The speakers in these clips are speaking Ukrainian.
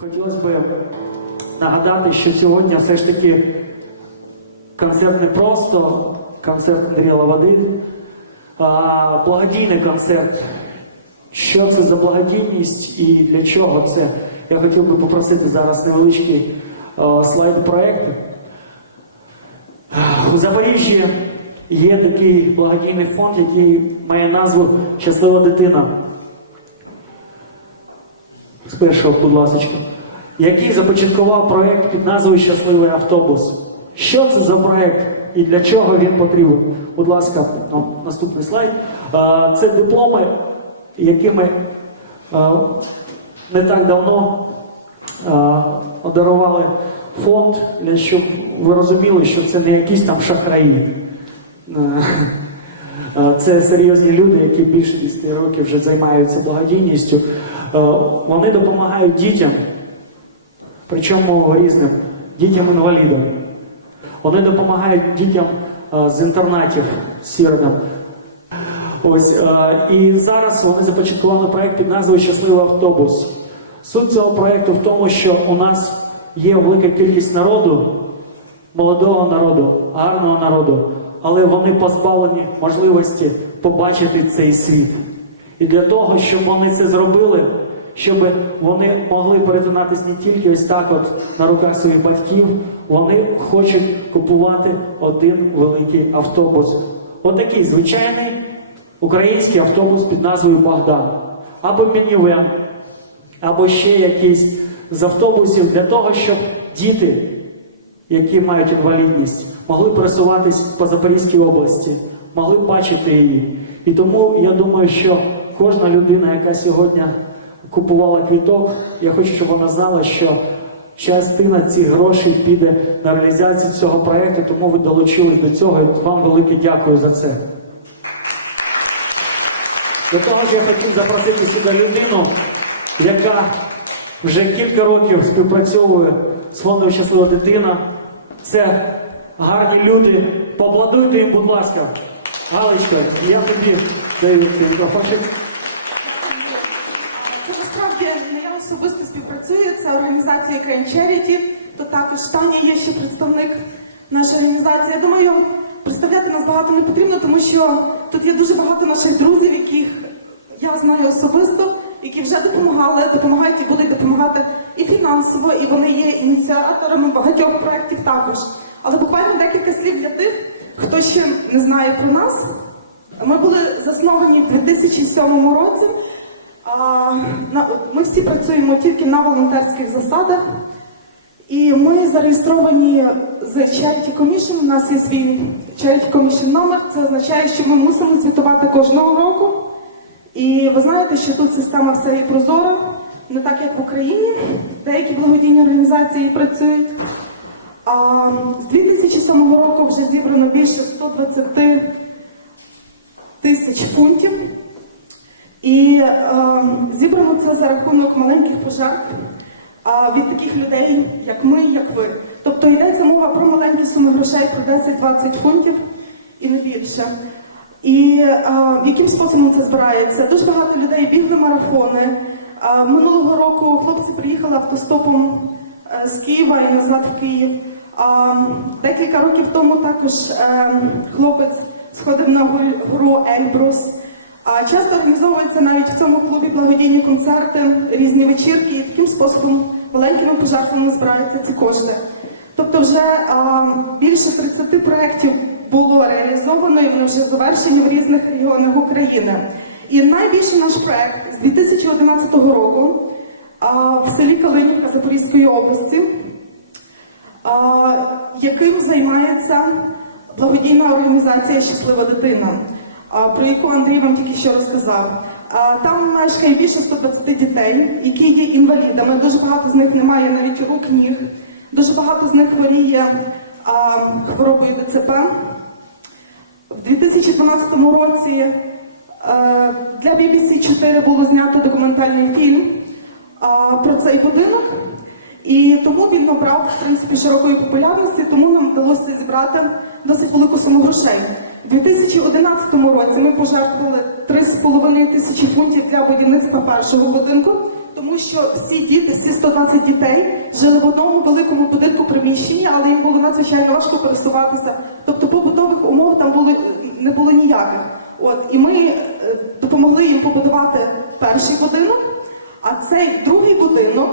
Хотілося б нагадати, що сьогодні все ж таки концерт не просто концерт Андріла Води, а благодійний концерт. Що це за благодійність і для чого це? Я хотів би попросити зараз невеличкий слайд проекту. У Запоріжжі є такий благодійний фонд, який має назву Щаслива дитина. Спершу, будь ласка, який започаткував проект під назвою Щасливий автобус. Що це за проект і для чого він потрібен? Будь ласка, ну, наступний слайд. Е, Це дипломи, якими е, не так давно е, одарували фонд, щоб ви розуміли, що це не якісь там шахраї. Е, Це серйозні люди, які більше 10 років вже займаються благодійністю. Е, Вони допомагають дітям, причому різним дітям-інвалідам. Вони допомагають дітям е, з інтернатів сірним. Ось і зараз вони започаткували проект під назвою Щасливий автобус. Суть цього проекту в тому, що у нас є велика кількість народу, молодого народу, гарного народу, але вони позбавлені можливості побачити цей світ. І для того, щоб вони це зробили, щоб вони могли перетинатись не тільки ось так, от на руках своїх батьків, вони хочуть купувати один великий автобус. Отакий звичайний український автобус під назвою Богдан або мінівен, або ще якийсь з автобусів для того, щоб діти які мають інвалідність, могли пересуватись по Запорізькій області, могли бачити її. І тому я думаю, що кожна людина, яка сьогодні купувала квіток, я хочу, щоб вона знала, що частина цих грошей піде на реалізацію цього проєкту, тому ви долучились до цього. І вам велике дякую за це. До того ж, я хотів запросити сюди людину, яка вже кілька років співпрацьовує з фондом Щаслива дитина. Це гарні люди. Поаплодуйте їм, будь ласка. Галочка, я тобі даю цей мікрофончик. Це насправді я особисто співпрацюю, це організація Ukraine Charity, то також Таня є ще представник нашої організації. Я думаю, представляти нас багато не потрібно, тому що тут є дуже багато наших друзів, яких я знаю особисто, які вже допомагали, допомагають і будуть допомагати і фінансово, і вони є ініціаторами багатьох проєктів також. Але буквально декілька слів для тих, хто ще не знає про нас. Ми були засновані в 2007 році. Ми всі працюємо тільки на волонтерських засадах. І ми зареєстровані з Charity Commission. У нас є свій Charity Commission номер. Це означає, що ми мусимо звітувати кожного року. І ви знаєте, що тут система все є прозора, не так як в Україні. Деякі благодійні організації працюють. А з 2007 року вже зібрано більше 120 тисяч фунтів. І е, зібрано це за рахунок маленьких пожертв від таких людей, як ми, як ви. Тобто йдеться мова про маленькі суми грошей, про 10-20 фунтів і не більше. І е, яким способом це збирається? Дуже багато людей бігли марафони. Е, минулого року хлопці приїхали автостопом з Києва і назад в Київ. Декілька років тому також е, хлопець сходив на гору- Ельбрус. Часто організовуються навіть в цьому клубі благодійні концерти, різні вечірки, і таким способом маленькими пожертвами збираються ці кошти. Тобто, вже більше 30 проєктів було реалізовано і вони вже завершені в різних регіонах України. І найбільший наш проєкт з 2011 року в селі Калинівка Запорізької області яким займається благодійна організація Щаслива дитина, про яку Андрій вам тільки що розказав. Там мешкає більше 120 дітей, які є інвалідами. Дуже багато з них не має навіть рук, ніг. Дуже багато з них хворіє хворобою ДЦП. В 2012 році для BBC 4 було знято документальний фільм про цей будинок. І тому він набрав в принципі широкої популярності, тому нам вдалося зібрати досить велику суму грошей. У 2011 році ми пожертвували 3,5 тисячі фунтів для будівництва першого будинку. тому що всі діти, всі 120 дітей, жили в одному великому будинку приміщенні, але їм було надзвичайно важко пересуватися. Тобто побутових умов там були, не було ніяких. От, і ми е, допомогли їм побудувати перший будинок, а цей другий будинок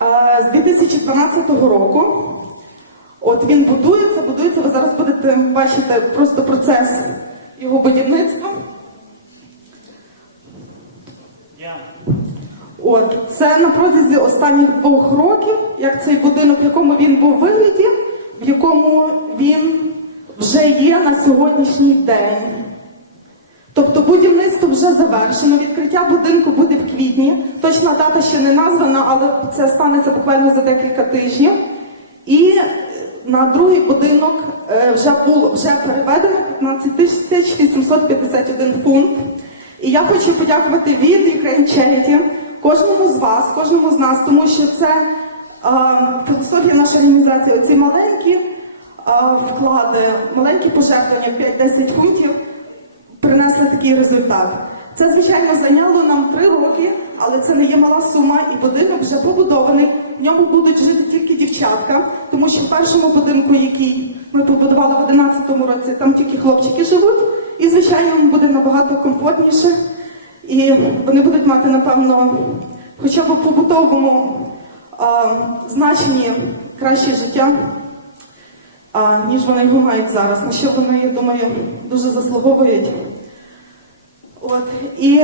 з 2012 року. От він будується, будується. Ви зараз будете бачити просто процес його будівництва. От це на протязі останніх двох років, як цей будинок, в якому він був вигляді, в якому він вже є на сьогоднішній день. Тобто будівництво вже завершено. Відкриття будинку буде в квітні. Точна дата ще не названа, але це станеться буквально за декілька тижнів. І е, на другий будинок е, вже було вже переведено 15 тисяч 851 фунт. І я хочу подякувати від Ukraine Charity кожному з вас, кожному з нас, тому що це е, філософія нашої організації. Оці маленькі е, вклади, маленькі пожертвування 5-10 фунтів принесли такий результат. Це, звичайно, зайняло нам три роки, але це не є мала сума, і будинок вже побудований. В ньому будуть жити тільки дівчатка, тому що в першому будинку, який ми побудували в 11-му році, там тільки хлопчики живуть, і звичайно їм буде набагато комфортніше. І вони будуть мати, напевно, хоча б в побутовому а, значенні краще життя ніж вони його мають зараз. На що вони, я думаю, дуже заслуговують. От і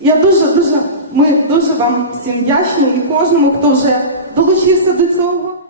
я дуже, дуже, ми дуже вам всім вдячні і кожному, хто вже долучився до цього.